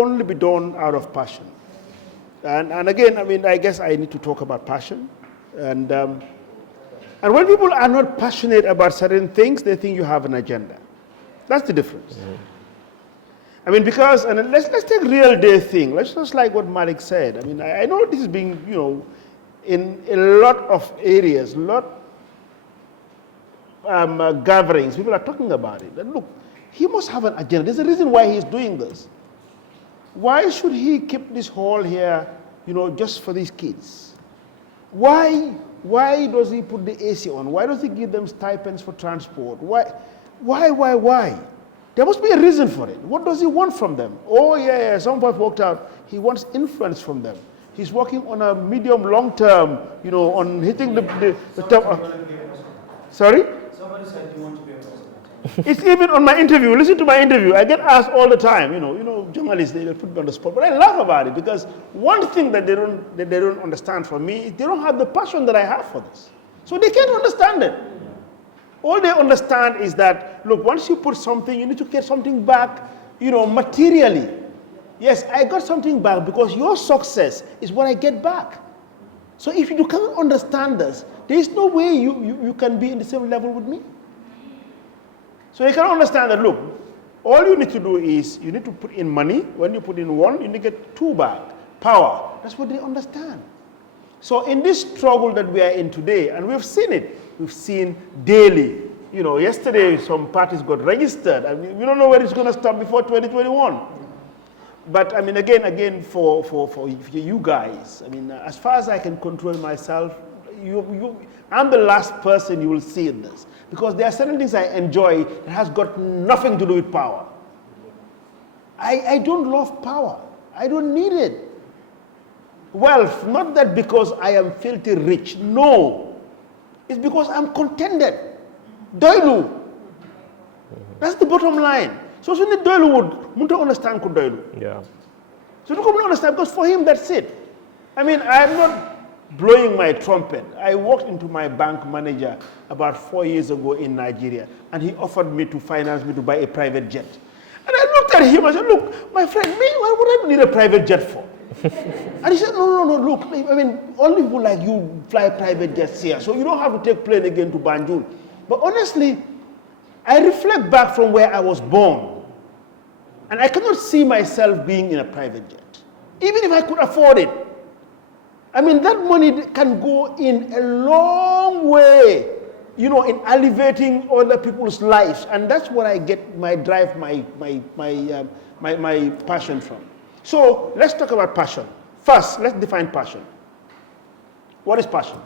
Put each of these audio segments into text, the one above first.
only be done out of passion. And again, I mean, I guess I need to talk about passion. And when people are not passionate about certain things, they think you have an agenda. That's the difference. I mean, because, and let's take real day thing. Let's just like what Malik said. I mean, I know this is being, in a lot of areas, gatherings, people are talking about it. And look, he must have an agenda. There's a reason why he's doing this. Why should he keep this hall here, just for these kids? Why does he put the AC on? Why does he give them stipends for transport? Why? There must be a reason for it. What does he want from them? Oh, yeah, somebody worked out. He wants influence from them. He's working on a medium, long term, on hitting the top. Sorry? Somebody said you want to be a president. It's even on my interview. Listen to my interview. I get asked all the time. Journalists, they put me on the spot. But I laugh about it because one thing that they don't understand from me is they don't have the passion that I have for this. So they can't understand it. All they understand is that, look, once you put something, you need to get something back, materially. Yes, I got something back because your success is what I get back. So if you can't understand this, there is no way you can be in the same level with me. So you can understand that, look, all you need to do is you need to put in money. When you put in one, you need to get two back. Power. That's what they understand. So in this struggle that we are in today, and we've seen it, we've seen daily. Yesterday some parties got registered. I mean, we don't know where it's going to stop before 2021. But I mean, again, for you guys, I mean, as far as I can control myself, I'm the last person you will see in this. Because there are certain things I enjoy that has got nothing to do with power. I don't love power. I don't need it. Wealth, not that because I am filthy rich. No. It's because I'm contented. Doylu. That's the bottom line. So you need doylu would munta understand could doylu. Yeah. So you don't understand because for him that's it. I mean, I'm not blowing my trumpet. I walked into my bank manager about 4 years ago in Nigeria, and he offered me to finance me to buy a private jet. And I looked at him and said, look, my friend, why would I need a private jet for? And he said, no, look, I mean, only people like you fly private jets here, so you don't have to take plane again to Banjul. But honestly, I reflect back from where I was born, and I cannot see myself being in a private jet, even if I could afford it. I mean, that money can go in a long way, in elevating other people's lives. And that's what I get my drive, my passion from. So let's talk about passion. First, let's define passion. What is passion?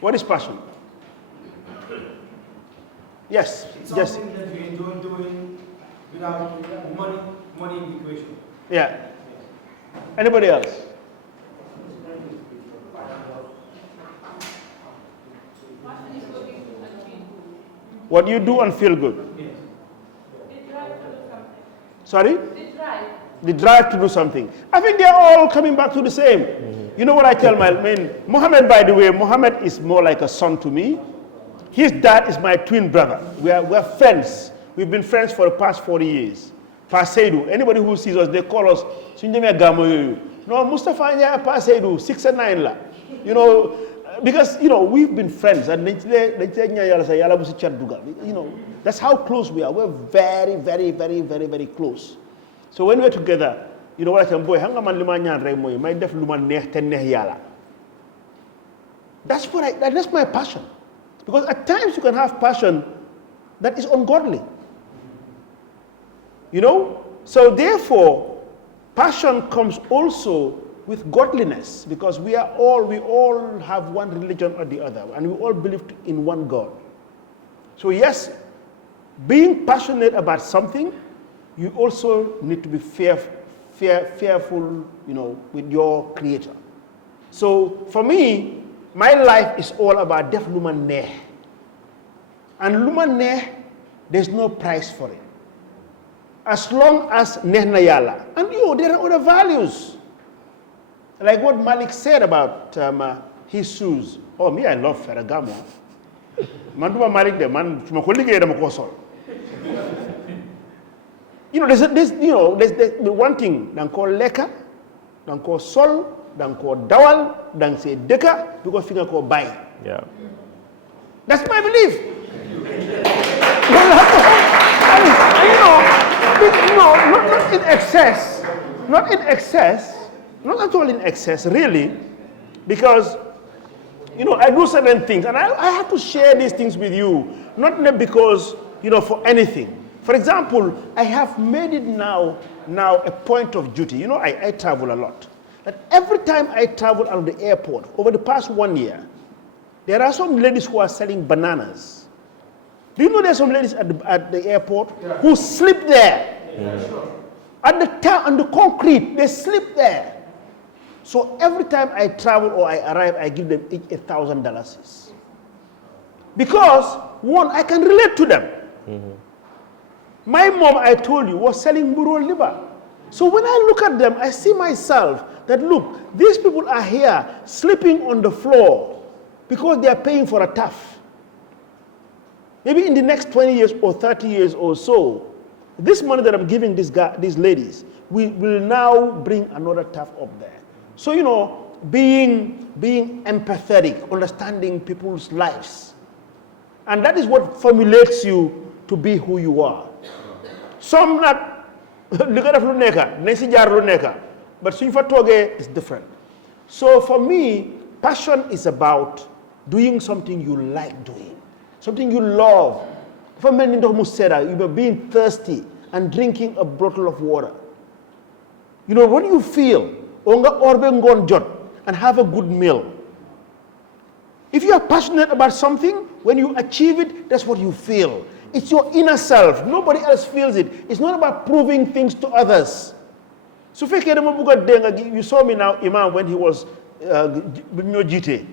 What is passion? Yes. It's something that you enjoy doing without money in the equation. Yeah. Anybody else? What you do and feel good. Yes. The drive to do something. Sorry? The drive. The drive to do something. I think they're all coming back to the same. You know what I tell Mohammed, by the way, Mohammed is more like a son to me. His dad is my twin brother. We're friends. We've been friends for the past 40 years. Paseidu. Anybody who sees us, they call us Sunjamia Gamoyo. No, MUSTAPHA and Paseidu, 6 and 9 la. Because we've been friends, and that's how close we are. We're very, very, very, very, very close. So when we're together, what I can boy, hanga man luma nyan ray moy, may def luma neex te neex yalla. That's my passion. Because at times you can have passion that is ungodly. So therefore, passion comes also with godliness, because we all have one religion or the other, and we all believe in one God. So yes, being passionate about something, you also need to be fearful, with your Creator. So for me, my life is all about def luman neh. And luman neh, there's no price for it. As long as neh na yalla. And there are other values. Like what Malik said about his shoes. Oh, me, I love Ferragamo. Man, do Malik de man, tuma ko ligay dama ko sol. You know, there's the one thing, dan call leka, dan call sol, dan call dawal, dan say deka, because finger call buy. Yeah. That's my belief. Not in excess, not at all in excess, really, because, I do certain things, and I have to share these things with you, not because, for anything. For example, I have made it now a point of duty. I travel a lot. That every time I travel out of the airport, over the past 1 year, there are some ladies who are selling bananas. Do you know there's some ladies at the airport who sleep there? On the concrete, they sleep there. So every time I travel or I arrive, I give them each $1,000. Because, one, I can relate to them. My mom, I told you, was selling buro liba. So when I look at them, I see myself that, look, these people are here sleeping on the floor because they are paying for a TAF. Maybe in the next 20 years or 30 years or so, this money that I'm giving these ladies, we will now bring another TAF up there. So, being empathetic, understanding people's lives. And that is what formulates you to be who you are. Some not, look at the but it's different. So for me, passion is about doing something you like doing, something you love. For many you being thirsty and drinking a bottle of water. What do you feel? And have a good meal. If you are passionate about something, when you achieve it, that's what you feel. It's your inner self. Nobody else feels it. It's not about proving things to others. So you saw me now, Imam, when he was GT.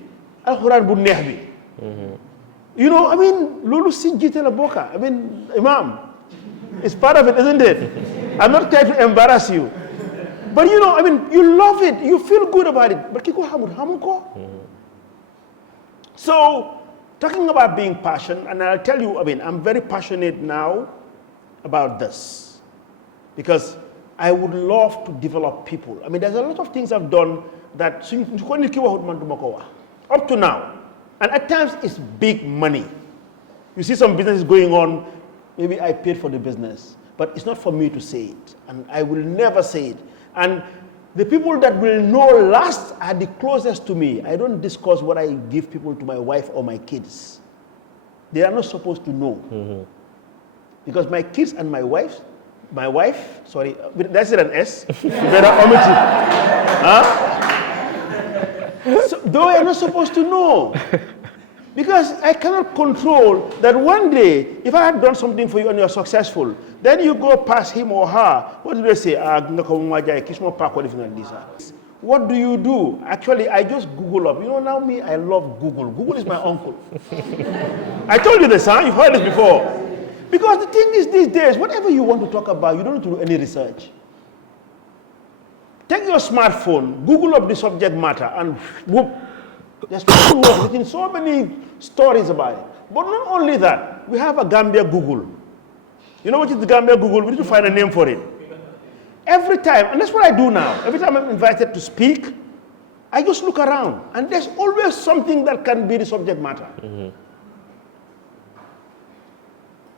Lulu si GT la boka. Imam, it's part of it, isn't it? I'm not trying to embarrass you. But you love it. You feel good about it. But kiko hamuko. So, talking about being passionate, and I'll tell you, I'm very passionate now about this. Because I would love to develop people. There's a lot of things I've done that up to now. And at times, it's big money. You see some businesses going on, maybe I paid for the business. But it's not for me to say it. And I will never say it. And the people that will know last are the closest to me. I don't discuss what I give people to my wife or my kids. They are not supposed to know. Because my kids and my wife, sorry, that's it an S, you better omit it. So, they are not supposed to know. Because I cannot control that one day, if I had done something for you and you're successful, then you go past him or her, what do they say? What do you do? Actually, I just Google up. Now me, I love Google. Google is my uncle. I told you this, You've heard this before. Because the thing is, these days, whatever you want to talk about, you don't need to do any research. Take your smartphone, Google up the subject matter, and whoop. There's written so many stories about it. But not only that, we have a Gambia Google. You know what is the Gambia Google? We need to find a name for it. Every time, and that's what I do now, every time I'm invited to speak, I just look around, and there's always something that can be the subject matter.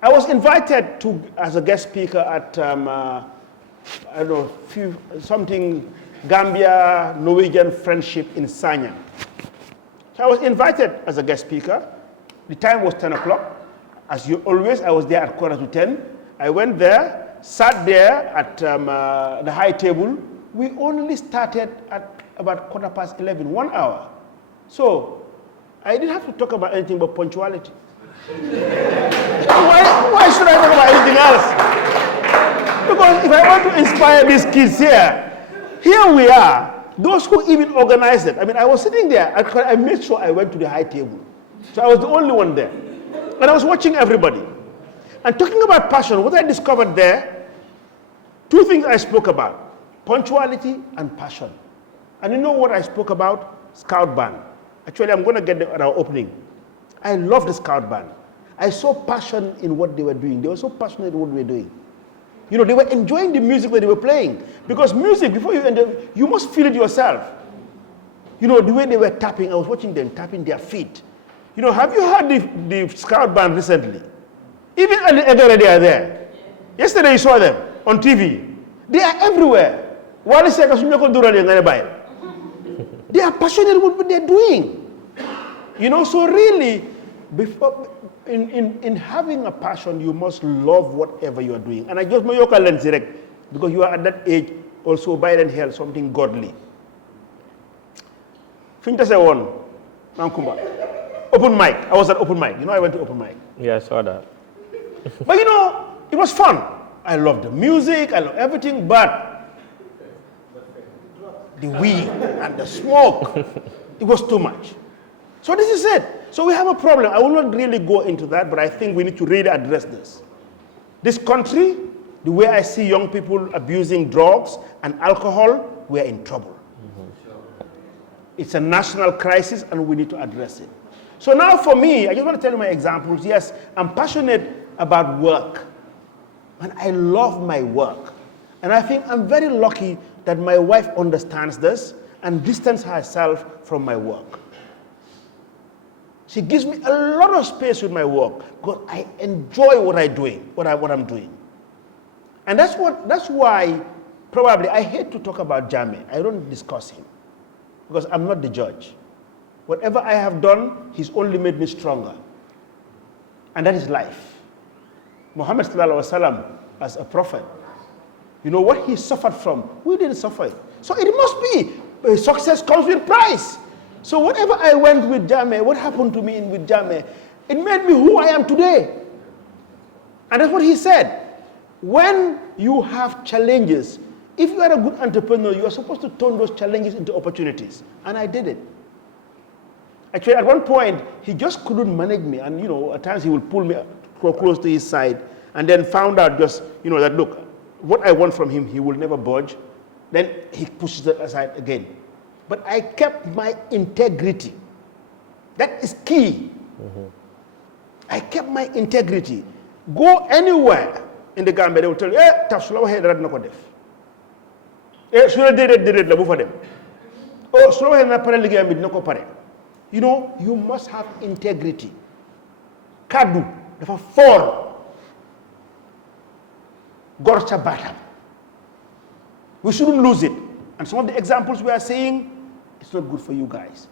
I was invited as a guest speaker at, Gambia-Norwegian friendship in Sanya. So I was invited as a guest speaker. The time was 10 o'clock. As you always, I was there at 9:45. I went there, sat there at the high table. We only started at about 11:15, 1 hour. So I didn't have to talk about anything but punctuality. Why should I talk about anything else? Because if I want to inspire these kids here we are. Those who even organized it. I was sitting there. I made sure I went to the high table. So I was the only one there. And I was watching everybody. And talking about passion, what I discovered there, two things I spoke about. Punctuality and passion. And you know what I spoke about? Scout band. Actually, I'm going to get them at our opening. I love the Scout band. I saw passion in what they were doing. They were so passionate in what we were doing. You know, they were enjoying the music that they were playing. Because music, before you enter, you must feel it yourself. You know, the way they were tapping, I was watching them tapping their feet. You know, have you heard the Scout band recently? Even Edere, they are there. Yesterday you saw them on TV. They are everywhere. They are passionate with what they're doing. You know, so really, before, in having a passion, you must love whatever you are doing. And I just make your lens direct because you are at that age also by and hell something godly. Finta say one, Mankumba. Open mic. I was at open mic. You know, I went to open mic. Yeah, I saw that. But you know, it was fun. I love the music, I love everything, but the weed and the smoke, it was too much. So this is it. So we have a problem. I will not really go into that, but I think we need to really address this. This country, the way I see young people abusing drugs and alcohol, we are in trouble. It's a national crisis and we need to address it. So now for me, I just want to tell you my examples. Yes, I'm passionate about work. And I love my work. And I think I'm very lucky that my wife understands this and distances herself from my work. She gives me a lot of space with my work because I enjoy what I'm doing. And that's why probably I hate to talk about Jammeh. I don't discuss him because I'm not the judge. Whatever I have done, he's only made me stronger. And that is life. Muhammad sallallahu alaihi wasallam as a prophet, you know what he suffered from, we didn't suffer it. So it must be, success comes with price. So whatever I went with Jammeh, what happened to me with Jammeh, it made me who I am today. And that's what he said. When you have challenges, if you are a good entrepreneur, you are supposed to turn those challenges into opportunities. And I did it. Actually, at one point, he just couldn't manage me. And, you know, at times he would pull me close to his side and then found out just, you know, that, look, what I want from him, he will never budge. Then he pushes it aside again. But I kept my integrity. That is key. I kept my integrity. Go anywhere in the Gambia, they will tell you, TAF slow head rad nako def. Slow did la bu fa dem. Oh, slow head na pare ligay mi nako pare. You know, you must have integrity. Kadu dafa for gorcha batam. We shouldn't lose it. And some of the examples we are saying, it's not good for you guys.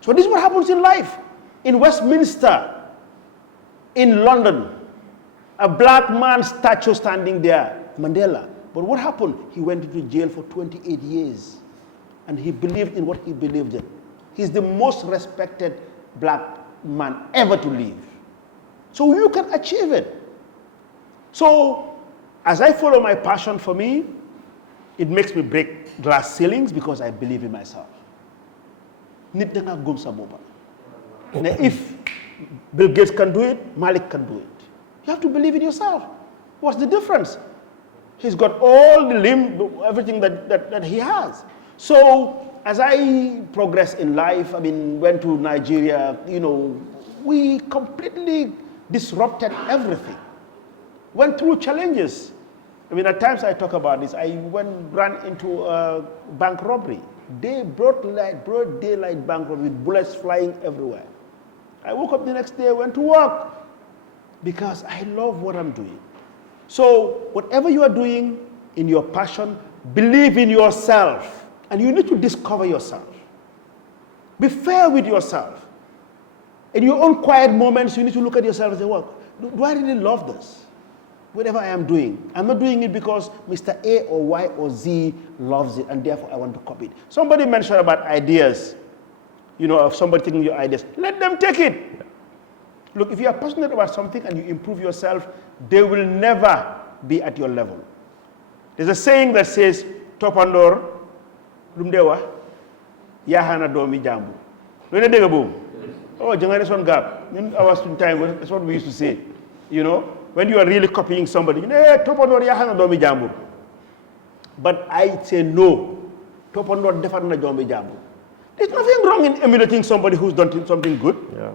So this is what happens in life. In Westminster, in London, a black man statue standing there, Mandela. But what happened? He went into jail for 28 years. And he believed in what he believed in. He's the most respected black man ever to live. So you can achieve it. So as I follow my passion for me, it makes me break glass ceilings because I believe in myself. Nit da nga gëm sa bopa. If Bill Gates can do it, Malik can do it. You have to believe in yourself. What's the difference? He's got all the everything that he has. So as I progress in life, I mean, went to Nigeria, you know, we completely disrupted everything. Went through challenges. I mean, at times I talk about this. I ran into a bank robbery. They broad daylight bank robbery with bullets flying everywhere. I woke up the next day, went to work because I love what I'm doing. So whatever you are doing in your passion, believe in yourself. And you need to discover yourself. Be fair with yourself. In your own quiet moments, you need to look at yourself and say, well, do I really love this? Whatever I am doing. I'm not doing it because Mr. A or Y or Z loves it and therefore I want to copy it. Somebody mentioned about ideas. You know, of somebody taking your ideas. Let them take it. Look, if you are passionate about something and you improve yourself, they will never be at your level. There's a saying that says, Topandor, Lumdewa, Yahana Domi Jambu. When they go, oh, generation gap. In our student time, that's what we used to say. You know, when you are really copying somebody, Topandor, Yahana Domi Jambu. But I say no. Topandor, Defana Domi Jambu. There's nothing wrong in emulating somebody who's done something good. Yeah.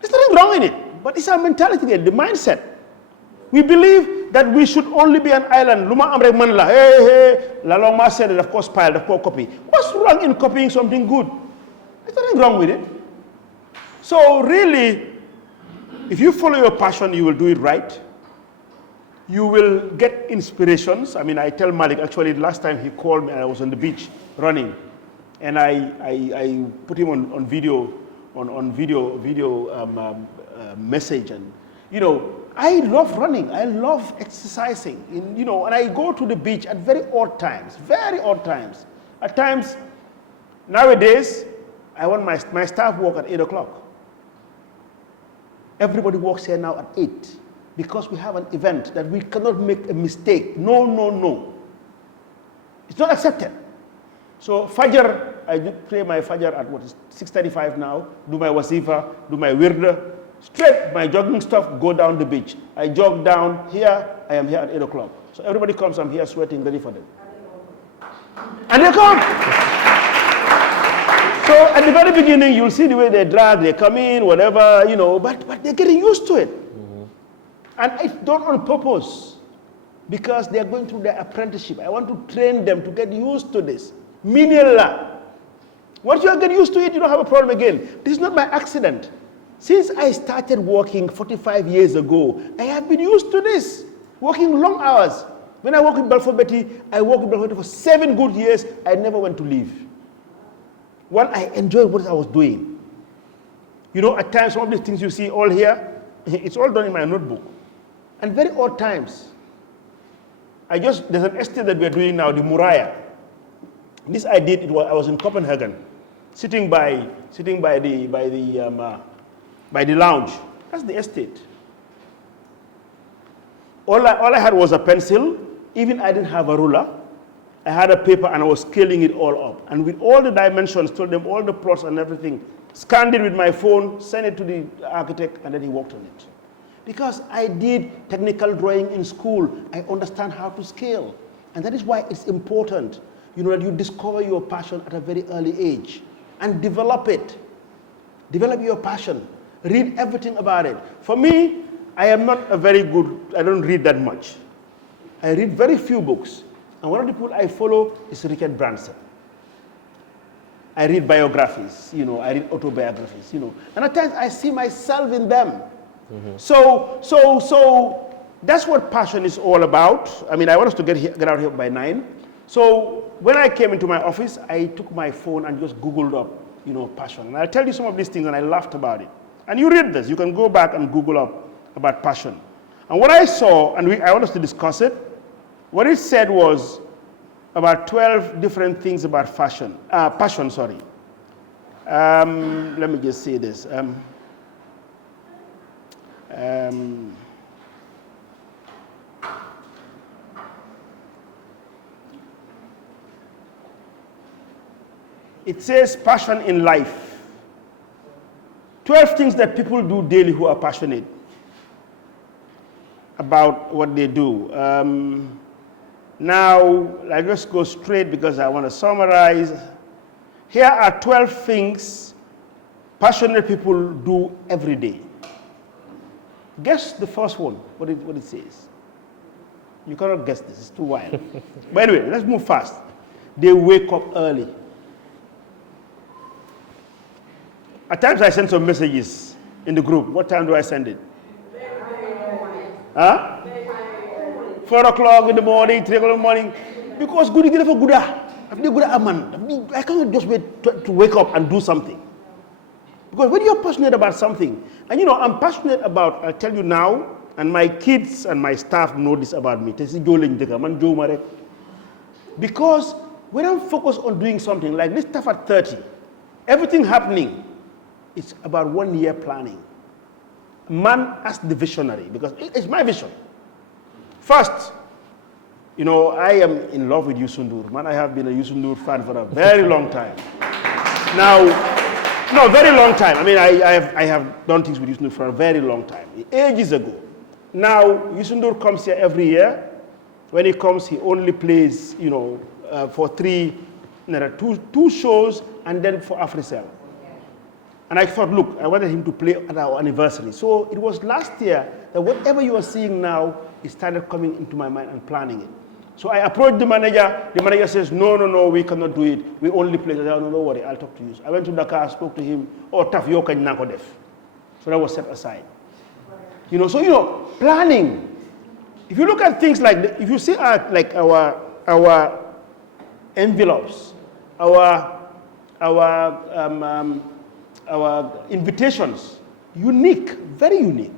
There's nothing wrong in it. But it's our mentality, the mindset. We believe that we should only be an island. Luma amrek man la, hey, hey, la long ma said it, of course, pile, of course, copy. What's wrong in copying something good? There's nothing wrong with it. So really, if you follow your passion, you will do it right. You will get inspirations. I mean, I tell Malik, actually, last time he called me and I was on the beach running. And I put him on video, message. And, you know, I love running. I love exercising. You know, and I go to the beach at very odd times. At times, nowadays, I want my staff work at 8 o'clock. Everybody works here now at 8 because we have an event that we cannot make a mistake. No. It's not accepted. So Fajr, I do pray my Fajr at 6:35 now, do my wasifa, do my wirda, straight my jogging stuff, go down the beach. I jog down here, I am here at 8 o'clock. So everybody comes, I'm here sweating, ready for them. And they come. So at the very beginning, you'll see the way they drag, they come in, whatever, you know, but they're getting used to it. And it's done on purpose because they're going through their apprenticeship. I want to train them to get used to this. Minilla. Once you get used to it, you don't have a problem again. This is not by accident. Since I started working 45 years ago, I have been used to this, working long hours. When I worked with Balfour Beatty, I worked with Balfour Beatty for 7 good years. I never went to leave. One, I enjoyed what I was doing. You know, at times, some of these things you see all here, it's all done in my notebook. And very odd times. There's an estate that we're doing now, the Muraya. This I did, I was in Copenhagen, sitting by the lounge. That's the estate. All I had was a pencil. Even I didn't have a ruler. I had a paper and I was scaling it all up. And with all the dimensions, told them all the plots and everything, scanned it with my phone, sent it to the architect, and then he worked on it. Because I did technical drawing in school, I understand how to scale. And that is why it's important, you know, that you discover your passion at a very early age and develop it. Develop your passion. Read everything about it. For me, I am not I don't read that much. I read very few books. And one of the people I follow is Richard Branson. I read biographies, you know, I read autobiographies, you know. And at times I see myself in them. So that's what passion is all about. I mean, I want us to get out here by 9. So when I came into my office, I took my phone and just Googled up, you know, passion. And I'll tell you some of these things, and I laughed about it. And you read this. You can go back and Google up about passion. And what I saw, and I want us to discuss it, what it said was about 12 different things about passion. Let me just say this. It says passion in life. 12 things that people do daily who are passionate about what they do. Now, I just go straight because I want to summarize. Here are 12 things passionate people do every day. Guess the first one, what it says. You cannot guess this, it's too wild. But anyway, let's move fast. They wake up early. At times I send some messages in the group. What time do I send it? 4 o'clock in the morning, 3 o'clock in the morning. Because good is for good. I can't just wait to wake up and do something. Because when you're passionate about something, and you know, I'm passionate about, I'll tell you now, and my kids and my staff know this about me. Because when I'm focused on doing something, like this stuff at 30, everything happening, it's about 1 year planning. Man as the visionary, because it's my vision. First, you know, I am in love with Yusundur. Man, I have been a Yusundur fan for a very long time. Now, no, very long time. I mean, I have done things with Yusundur for a very long time, ages ago. Now, Yusundur comes here every year. When he comes, he only plays, you know, for two shows and then for AfriCell. And I thought, look, I wanted him to play at our anniversary. So it was last year that whatever you are seeing now, it started coming into my mind and planning it. So I approached the manager says, no, we cannot do it. We only play. I said, no, don't worry, I'll talk to you. So I went to Dakar, spoke to him, TAF, yo kany nako def. So that was set aside. Planning. If you look at things like, if you see our envelopes, our invitations, unique, very unique.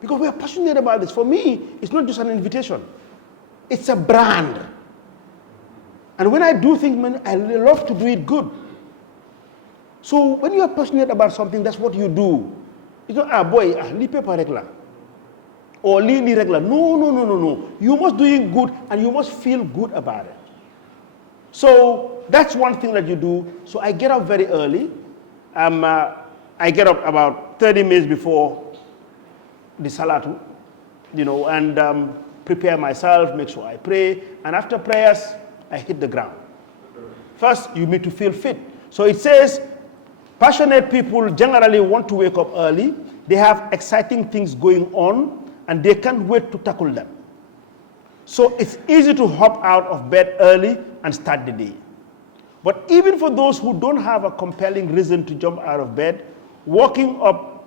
Because we are passionate about this. For me, it's not just an invitation. It's a brand. And when I do things, man, I love to do it good. So when you are passionate about something, that's what you do. It's not, li paper regular. Or li regular. No. You must do it good and you must feel good about it. So that's one thing that you do. So I get up very early. I get up about 30 minutes before the salatu, and prepare myself, make sure I pray. And after prayers, I hit the ground. First, you need to feel fit. So it says, passionate people generally want to wake up early. They have exciting things going on, and they can't wait to tackle them. So it's easy to hop out of bed early and start the day. But even for those who don't have a compelling reason to jump out of bed, waking up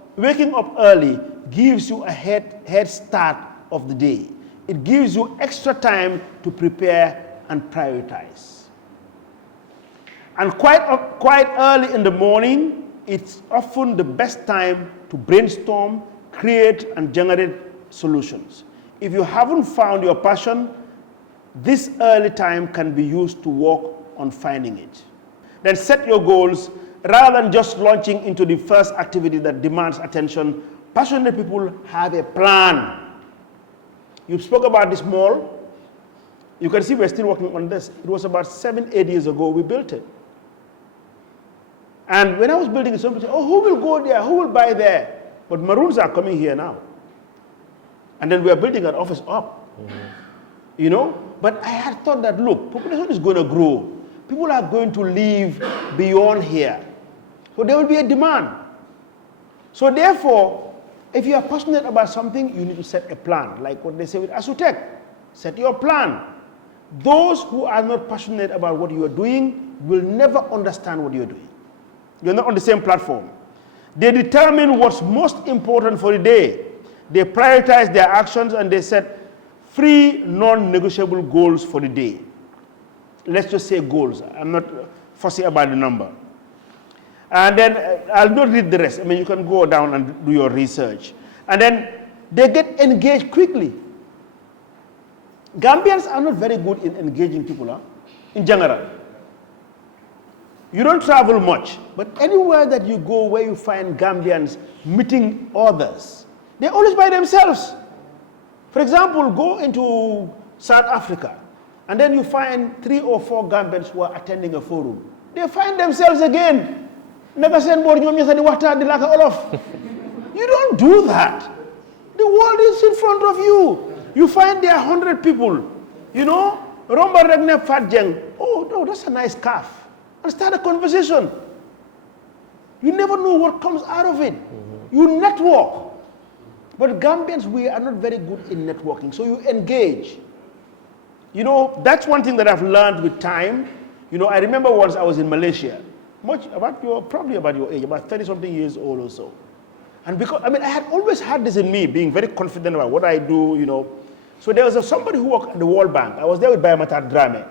early gives you a head start of the day. It gives you extra time to prepare and prioritize. And quite early in the morning, it's often the best time to brainstorm, create, and generate solutions. If you haven't found your passion, this early time can be used to work on finding it. Then set your goals. Rather than just launching into the first activity that demands attention, passionate people have a plan. You spoke about this mall. You can see we're still working on this. It was about 7-8 years ago we built it. And when I was building it, somebody said, who will go there? Who will buy there? But Maroons are coming here now. And then we are building an office up. But I had thought that, look, population is going to grow. People are going to live beyond here. So there will be a demand. So therefore, if you are passionate about something, you need to set a plan. Like what they say with Asutech, set your plan. Those who are not passionate about what you are doing will never understand what you are doing. You're not on the same platform. They determine what's most important for the day. They prioritize their actions and they set 3 non-negotiable goals for the day. Let's just say goals. I'm not fussy about the number. And then I'll not read the rest. You can go down and do your research. And then they get engaged quickly. Gambians are not very good in engaging people, in general. You don't travel much, but anywhere that you go where you find Gambians meeting others, they're always by themselves. For example, go into South Africa, and then you find 3 or 4 Gambians who are attending a forum. They find themselves again. You don't do that. The world is in front of you. You find there are 100 people. Romba Regne Fadjeng. Oh, no, that's a nice calf. And start a conversation. You never know what comes out of it. You network. But Gambians, we are not very good in networking. So you engage. That's one thing that I've learned with time. I remember once I was in Malaysia. Probably about your age, about 30-something years old or so. And because, I had always had this in me, being very confident about what I do, So there was somebody who worked at the World Bank. I was there with Bayamatar Drame.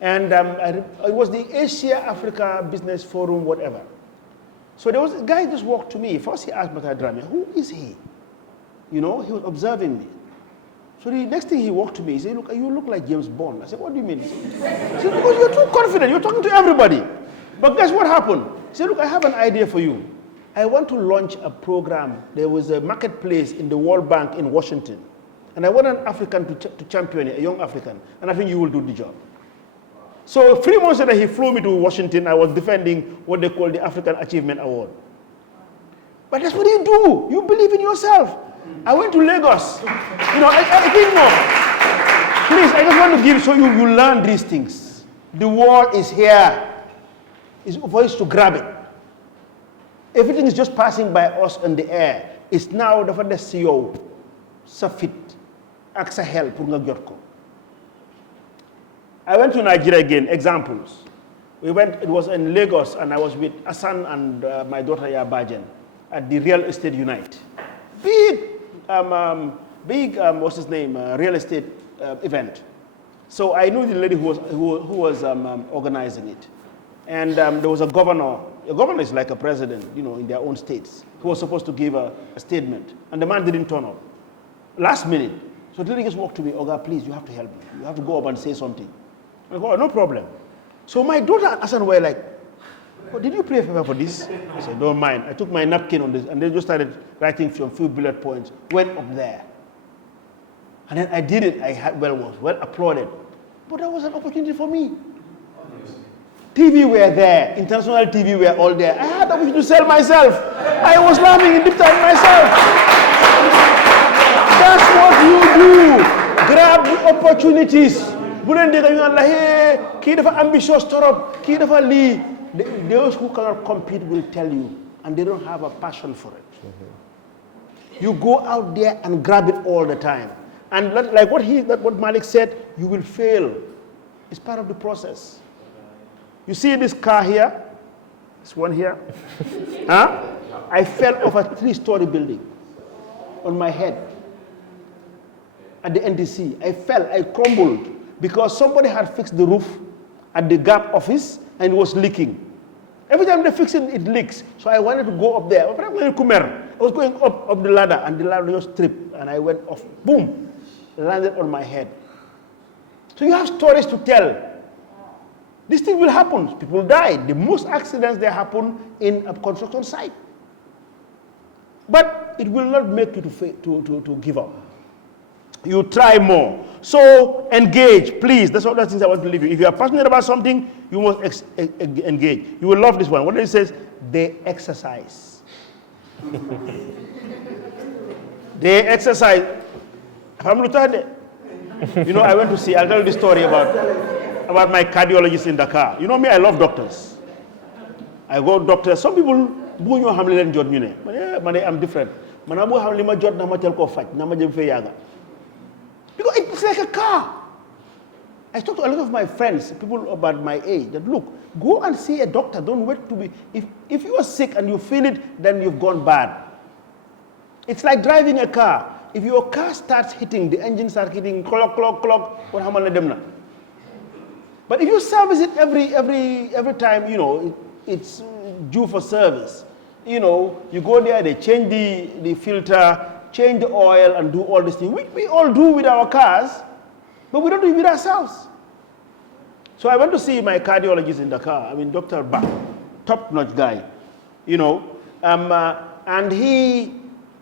And it was the Asia-Africa Business Forum, whatever. So there was a guy just walked to me. First he asked Matar Drame, who is he? He was observing me. So the next thing he walked to me, he said, look, you look like James Bond. I said, what do you mean? He said, because you're too confident. You're talking to everybody. But guess what happened? He said, look, I have an idea for you. I want to launch a program. There was a marketplace in the World Bank in Washington. And I want an African to champion it, a young African. And I think you will do the job. So 3 months later, he flew me to Washington. I was defending what they call the African Achievement Award. But that's what you do. You believe in yourself. I went to Lagos. I think more. Please, I just want to give so you learn these things. The world is here. It's for us to grab it. Everything is just passing by us in the air. It's now the CEO, sa fit, ak sa hel pour nga jot ko. I went to Nigeria again, examples. It was in Lagos, and I was with Asan and my daughter Yabajan at the Real Estate Unite. Big, what's his name, real estate event. So I knew the lady who was organizing it. And there was a governor. A governor is like a president, in their own states, who was supposed to give a statement. And the man didn't turn up. Last minute. So the lady just walked to me, Oga, please, you have to help me. You have to go up and say something. I go, oh, no problem. So my daughter and Hassan were like, oh, did you pray for this? I said, don't mind. I took my napkin on this and they just started writing a few bullet points, went up there. And then I did it. I was well applauded. But that was an opportunity for me. TV were there. International TV were all there. I had the opportunity to sell myself. I was laughing in deep time myself. That's what you do. Grab the opportunities. Hey, kii dafa ambitious torop, kii dafa li. Those who cannot compete will tell you, and they don't have a passion for it. You go out there and grab it all the time. And like what Malik said, you will fail. It's part of the process. You see this car here? This one here? Huh? I fell off a 3-story building on my head at the NDC. I fell, I crumbled because somebody had fixed the roof at the Gap office and it was leaking. Every time they fix it, it leaks. So I wanted to go up there. I was going up the ladder and the ladder just tripped and I went off. Boom! Landed on my head. So you have stories to tell. This thing will happen. People die. The most accidents they happen in a construction site. But it will not make you to give up. You try more. So engage, please. That's all the things I want to leave you. If you are passionate about something, you must engage. You will love this one. What it says, they exercise. They exercise. I went to see, I'll tell you the story about my cardiologist in Dakar. You know me, I love doctors. I go doctors. Some people, I'm different. Because it's like a car. I talk to a lot of my friends, people about my age, that look, go and see a doctor. Don't wait to be, if you are sick and you feel it, then you've gone bad. It's like driving a car. If your car starts hitting, the engine starts hitting, clock, what happen? But if you service it every time, it's due for service. You go there, they change the filter, change the oil, and do all these things. We all do with our cars, but we don't do it with ourselves. So I went to see my cardiologist in Dakar. Dr. Ba, top-notch guy, and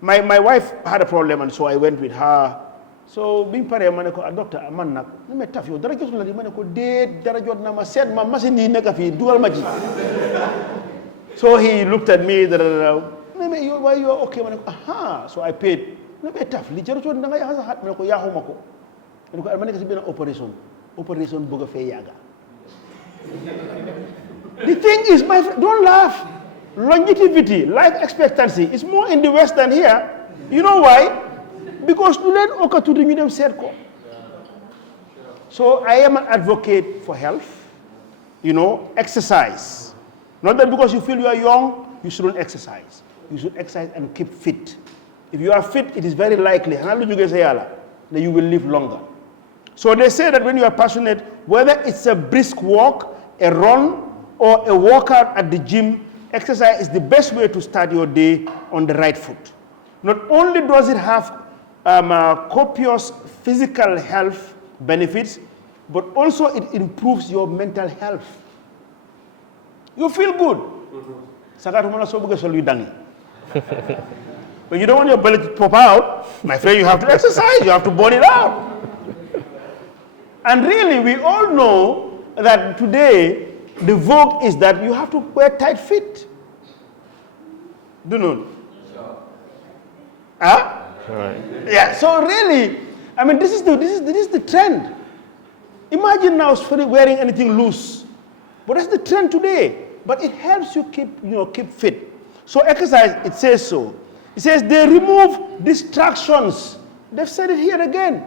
my wife had a problem, and so I went with her. So being pare manako doctor man nak me taf yo dara jotul la manako de dara jot na ma set ma machine yi nek fi dugal ma ji. So he looked at me, why you are okay? Aha. So I paid. Me taf li jaruto da nga ya sa hat manako yahumako. Manako man nek ci ben operation buga fe yaga. The thing is, my friend, don't laugh. Longevity, life expectancy is more in the West than here. You know why? Because so I am an advocate for health, exercise. Not that because you feel you are young, you shouldn't exercise. You should exercise and keep fit. If you are fit, it is very likely that you will live longer. So they say that when you are passionate, whether it's a brisk walk, a run, or a workout at the gym, exercise is the best way to start your day on the right foot. Not only does it have copious physical health benefits, but also it improves your mental health. You feel good. When you don't want your belly to pop out, my friend, you have to exercise, you have to burn it out. And really, we all know that today, the vogue is that you have to wear tight fit. Do you know? Huh? Right. Yeah, so really, this is the trend. Imagine now wearing anything loose. But that's the trend today. But it helps you keep fit. So exercise, it says so. It says they remove distractions. They've said it here again.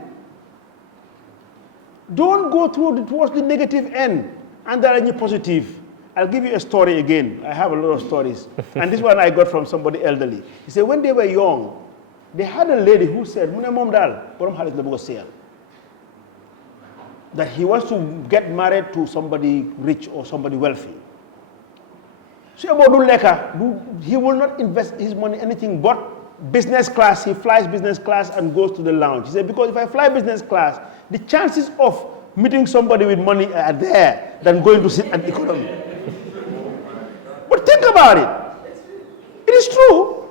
Don't go towards the negative end and there any positive. I'll give you a story again. I have a lot of stories. And this one I got from somebody elderly. He said when they were young, they had a lady who said, that he wants to get married to somebody rich or somebody wealthy. So he will not invest his money in anything but business class. He flies business class and goes to the lounge. He said, because if I fly business class, the chances of meeting somebody with money are there than going to sit at economy. But think about it. It is true.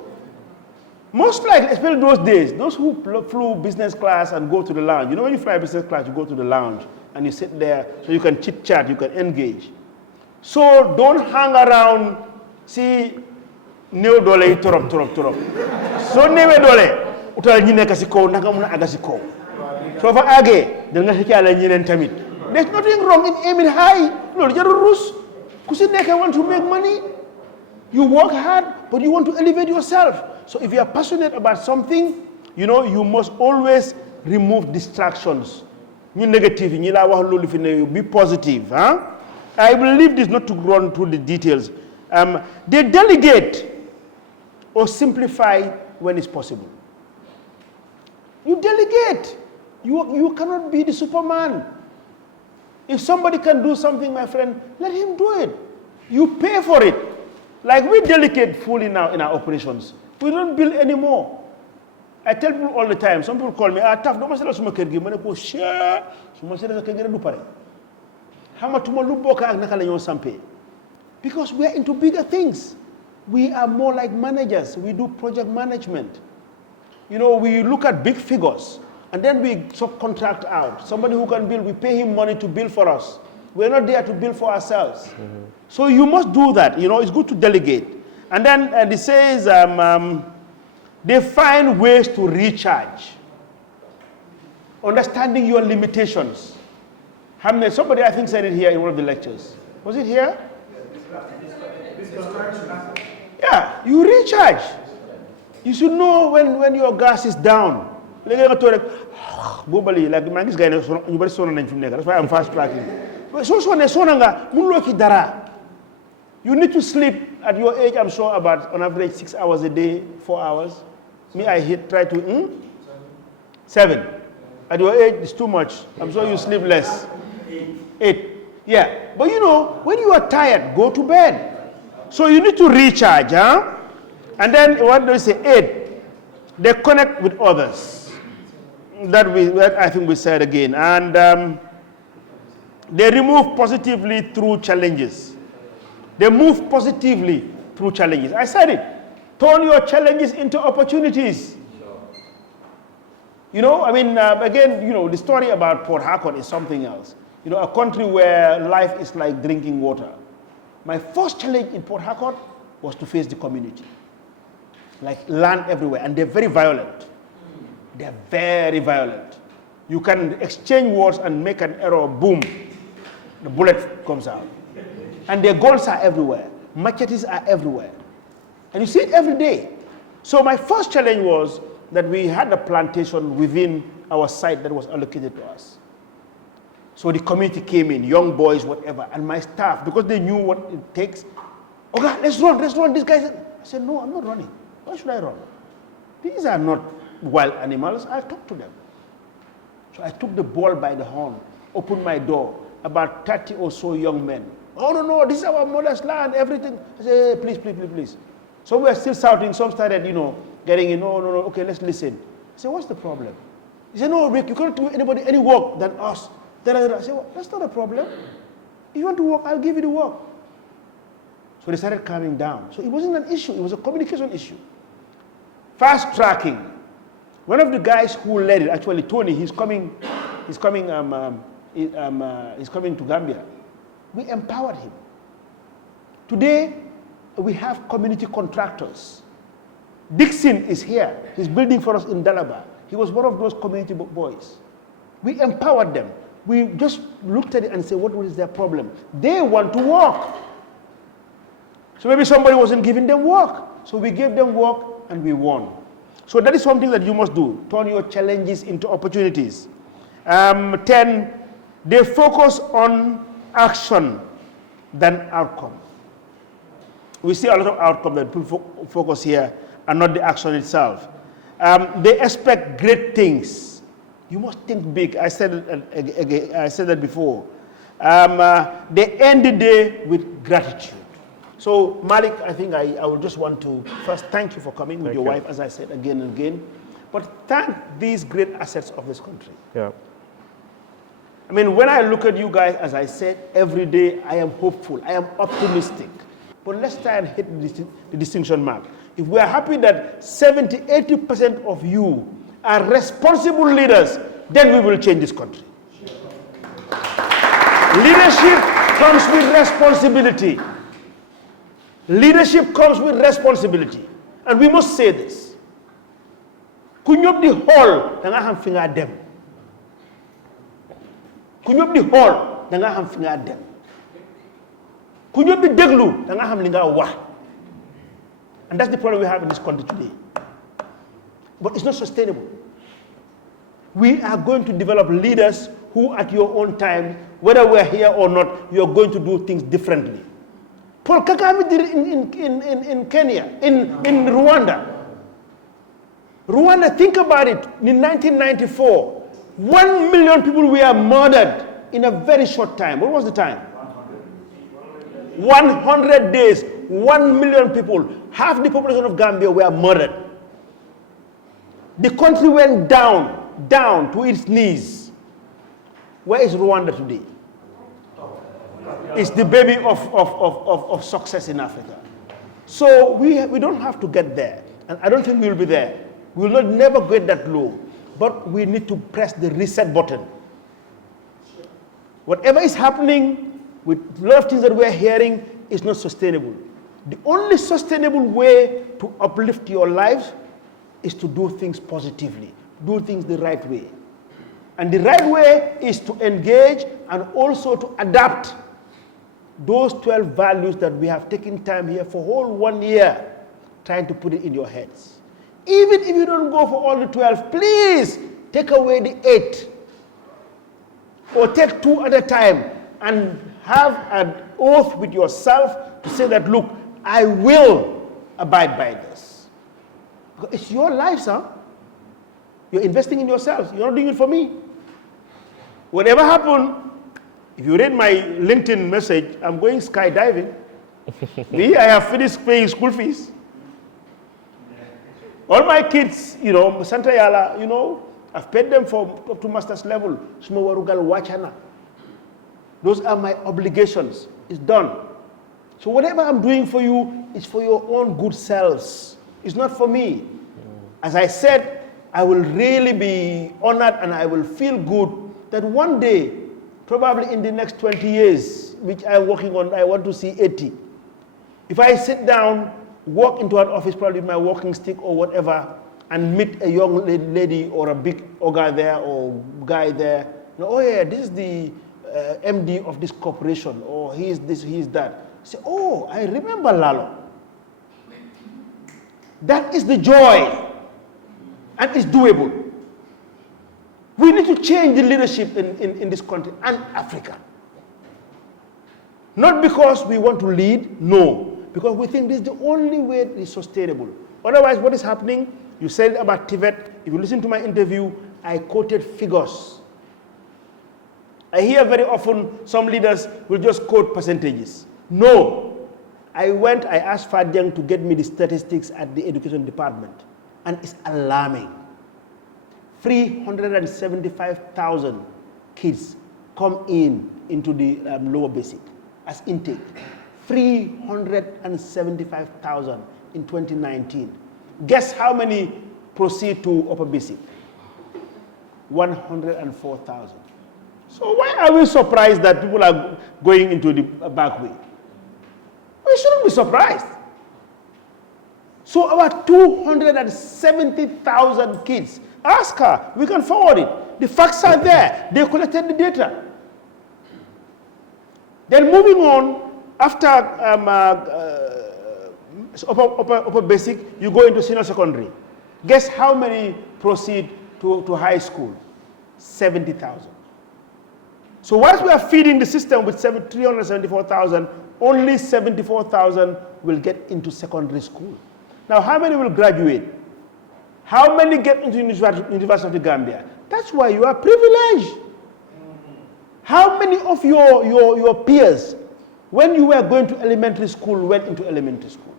Most likely, especially those days, those who flew business class and go to the lounge, you know when you fly business class, you go to the lounge and you sit there so you can chit chat, you can engage. So don't hang around, see, neo dole torop. So newe dole, utal nyine kasiko, nakamuna agasiko. So for age, then ngahikala nyine tamit. There's nothing wrong in aiming high. No, you're rus. Kusineka want to make money. You work hard, but you want to elevate yourself. So if you are passionate about something, you know, you must always remove distractions. You negative, be positive. Huh? I will leave this not to run through the details. They delegate or simplify when it's possible. You delegate. You cannot be the Superman. If somebody can do something, my friend, let him do it. You pay for it. Like we delegate fully now in our operations. We don't build anymore. I tell people all the time, some people call me, TAF, don't say suma kër gi ma ne ko share suma sere sa kër gi du pare. Hamatuma lu boka ak naka la ñoo sampé. Because we are into bigger things. We are more like managers. We do project management. You know, we look at big figures and then we subcontract out. Somebody who can build, we pay him money to build for us. We're not there to build for ourselves. So you must do that. You know, it's good to delegate. And then it says they find ways to recharge. Understanding your limitations. Somebody, I think, said it here in one of the lectures. Was it here? Yeah, you recharge. You should know when your gas is down. Like that's why I'm fast tracking. You need to sleep at your age, I'm sure, about on average 6 hours a day, 4 hours. Me, I try to 7. At your age, it's too much. I'm sure you sleep less. 8. Yeah. But you know, when you are tired, go to bed. So you need to recharge, huh? And then what do we say? 8. They connect with others. That I think we said again. And they remove positively through challenges. They move positively through challenges. I said it. Turn your challenges into opportunities. You know, I mean, again, you know, the story about Port Harcourt is something else. You know, a country where life is like drinking water. My first challenge in Port Harcourt was to face the community. Like land everywhere, and they're very violent. They're very violent. You can exchange words and make an error, boom, the bullet comes out. And their guns are everywhere. Machetes are everywhere. And you see it every day. So my first challenge was that we had a plantation within our site that was allocated to us. So the community came in, young boys, whatever, and my staff, because they knew what it takes, okay, let's run, these guys. I said, no, I'm not running. Why should I run? These are not wild animals, I'll talk to them. So I took the bull by the horn, opened my door, about 30 or so young men. Oh, no, this is our mother's land, everything. I said, hey, please. So we were still shouting, some started, you know, getting in, no, okay, let's listen. I said, what's the problem? He said, no, Rick, you can't do anybody any work than us. I said, well, that's not a problem. If you want to work, I'll give you the work. So they started calming down. So it wasn't an issue, it was a communication issue. Fast tracking. One of the guys who led it, actually Tony, he's coming to Gambia. We empowered him. Today, we have community contractors. Dixon is here. He's building for us in Dalaba. He was one of those community boys. We empowered them. We just looked at it and said, what is their problem? They want to work. So maybe somebody wasn't giving them work. So we gave them work and we won. So that is something that you must do. Turn your challenges into opportunities. 10, they focus on action than outcome. We see a lot of outcome that people focus here and not the action itself. They expect great things. You must think big. I said that before. They end the day with gratitude. So Malik, I think I would just want to first thank you for coming with your wife, as I said again and again. But thank these great assets of this country. Yeah. I mean, when I look at you guys, as I said, every day I am hopeful, I am optimistic. But let's try and hit the distinction mark. If we are happy that 70, 80% of you are responsible leaders, then we will change this country. Leadership comes with responsibility. Leadership comes with responsibility. And we must say this. Kunyop di hall, danga ham finga dem. Kunyop di hall, danga ham finga dem. Kunyop di deglu, danga ham linga wah. And that's the problem we have in this country today. But it's not sustainable. We are going to develop leaders who at your own time, whether we're here or not, you're going to do things differently. Paul Kagame did it in Kenya, in Rwanda. Rwanda, think about it, in 1994, 1 million people were murdered in a very short time. What was the time? 100 days, 1 million people, half the population of Gambia were murdered. The country went down to its knees. Where is Rwanda today? It's the baby of success in Africa. So we don't have to get there. And I don't think we'll be there. We will never get that low. But we need to press the reset button. Whatever is happening with a lot of things that we're hearing is not sustainable. The only sustainable way to uplift your lives is to do things positively, do things the right way. And the right way is to engage and also to adapt those 12 values that we have taken time here for whole 1 year trying to put it in your heads. Even if you don't go for all the 12, please take away the 8 or take 2 at a time and have an oath with yourself to say that, look, I will abide by this. Because it's your life, sir. You're investing in yourselves. You're not doing it for me. Whatever happened, if you read my LinkedIn message, I'm going skydiving. Me, I have finished paying school fees. All my kids, Santa Yala, I've paid them for up to master's level. Those are my obligations. It's done. So whatever I'm doing for you is for your own good selves. It's not for me. As I said, I will really be honored and I will feel good that one day, probably in the next 20 years, which I'm working on, I want to see 80. If I sit down, walk into an office, probably with my walking stick or whatever, and meet a young lady or a big ogre there or guy there, oh yeah, this is the MD of this corporation, or he is this, he is that. Say, oh, I remember Lalo. That is the joy, and it's doable. We need to change the leadership in this country and Africa. Not because we want to lead, no. Because we think this is the only way it is sustainable. Otherwise, what is happening? You said about TVET. If you listen to my interview, I quoted figures. I hear very often some leaders will just quote percentages. No. I asked Fadjang to get me the statistics at the education department. And it's alarming. 375,000 kids come into the lower basic as intake. 375,000 in 2019. Guess how many proceed to upper basic? 104,000. So why are we surprised that people are going into the back way? We shouldn't be surprised. So about 270,000 kids. Ask her, we can forward it. The facts are there. They collected the data. Then moving on, after So upper basic, you go into senior secondary. Guess how many proceed to high school? 70,000. So whilst we are feeding the system with 374,000, only 74,000 will get into secondary school. Now, how many will graduate? How many get into University of The Gambia? That's why you are privileged. How many of your peers, when you were going to elementary school, went into elementary school?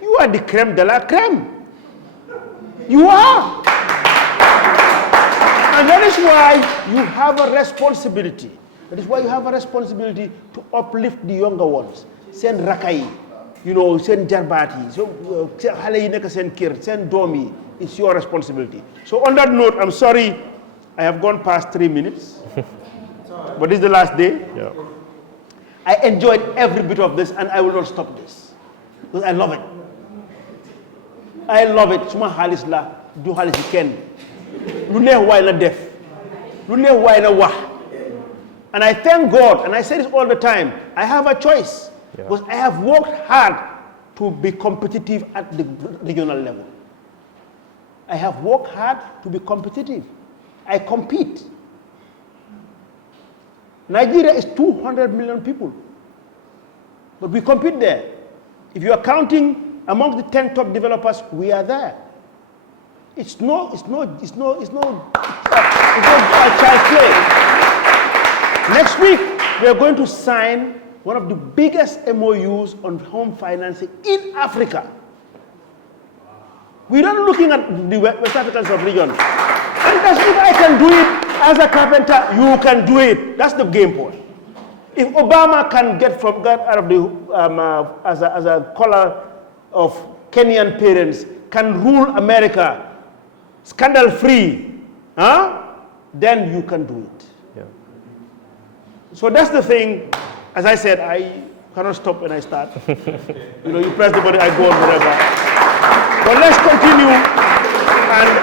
You are the creme de la creme. You are. And that is why you have a responsibility. That is why you have a responsibility to uplift the younger ones. Send rakai, send jarbati, hale yi nek sen kir, send domi. It's your responsibility. So on that note, I'm sorry I have gone past 3 minutes. But this is the last day. Yeah. I enjoyed every bit of this and I will not stop this. Because I love it. I love it. Suma halis la, du halis ken. Lu neex way la def. Lu neex way la wax. And I thank God, and I say this all the time, I have a choice. Yeah. Because I have worked hard to be competitive at the regional level. I have worked hard to be competitive. I compete. Nigeria is 200 million people. But we compete there. If you are counting among the 10 top developers, we are there. It's no child's play. Next week, we are going to sign one of the biggest MOUs on home financing in Africa. We're not looking at the West African sub-region. And that's if I can do it as a carpenter, you can do it. That's the game point. If Obama can get out of the as a color of Kenyan parents, can rule America scandal-free, then you can do it. Yeah. So that's the thing. As I said, I cannot stop when I start. You press the button, I go on whatever. But let's continue. And